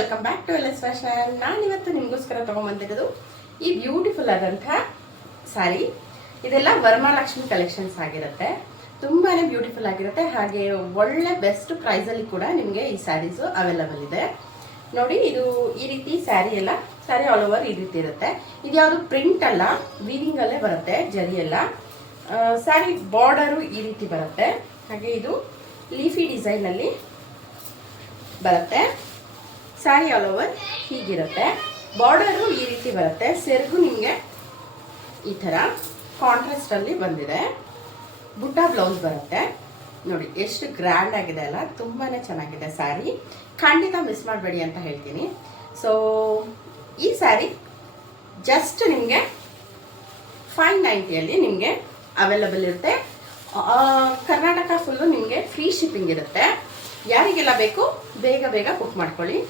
Welcome back to LS fashion. ನಾನಿವತ್ತು ನಿಮಗೋಸ್ಕರ ತೊಗೊಂಬಂದಿರೋದು ಈ ಬ್ಯೂಟಿಫುಲ್ ಆದಂತಹ ಸ್ಯಾರಿ. ಇದೆಲ್ಲ ವರಮಹಾಲಕ್ಷ್ಮಿ ಕಲೆಕ್ಷನ್ಸ್ ಆಗಿರುತ್ತೆ. ತುಂಬಾ ಬ್ಯೂಟಿಫುಲ್ ಆಗಿರುತ್ತೆ. ಹಾಗೆ ಒಳ್ಳೆ ಬೆಸ್ಟ್ ಪ್ರೈಸಲ್ಲಿ ಕೂಡ ನಿಮಗೆ ಈ ಸ್ಯಾರೀಸು ಅವೈಲಬಲ್ ಇದೆ. ನೋಡಿ, ಇದು ಈ ರೀತಿ ಸ್ಯಾರಿ ಆಲ್ ಓವರ್ ಈ ರೀತಿ ಇರುತ್ತೆ. ಇದು ಯಾವುದು ಪ್ರಿಂಟ್ ಅಲ್ಲ, ವೀವಿಂಗ್ ಅಲ್ಲೇ ಬರುತ್ತೆ ಜರಿ ಎಲ್ಲ. ಸ್ಯಾರಿ ಬಾರ್ಡರು ಈ ರೀತಿ ಬರುತ್ತೆ. ಹಾಗೆ ಇದು ಲೀಫಿ ಡಿಸೈನ್ ಅಲ್ಲಿ ಬರುತ್ತೆ. ಸ್ಯಾರಿ ಆಲ್ ಓವರ್ ಹೀಗಿರುತ್ತೆ. ಬಾರ್ಡರು ಈ ರೀತಿ ಬರುತ್ತೆ. ಸೆರಗು ನಿಮಗೆ ಈ ಥರ ಕಾಂಟ್ರಾಸ್ಟ್ ಅಲ್ಲಿ ಬಂದಿದೆ. ಬುಟ್ಟ ಬ್ಲೌಸ್ ಬರುತ್ತೆ. ನೋಡಿ ಎಷ್ಟು ಗ್ರ್ಯಾಂಡ್ ಆಗಿದೆ ಅಲ್ಲ, ತುಂಬಾನೇ ಚೆನ್ನಾಗಿದೆ ಸ್ಯಾರಿ. ಖಂಡಿತ ಮಿಸ್ ಮಾಡಬೇಡಿ ಅಂತ ಹೇಳ್ತೀನಿ. ಸೊ ಈ ಸ್ಯಾರಿ ಜಸ್ಟ್ ನಿಮಗೆ 590 ನಿಮಗೆ ಅವೈಲಬಲ್ ಇರುತ್ತೆ. ಕರ್ನಾಟಕ ಫುಲ್ಲು ನಿಮಗೆ ಫ್ರೀ ಶಿಪ್ಪಿಂಗ್ ಇರುತ್ತೆ. ಯಾರಿಗೆಲ್ಲ ಬೇಕು ಬೇಗ ಬುಕ್ ಮಾಡ್ಕೊಳ್ಳಿ.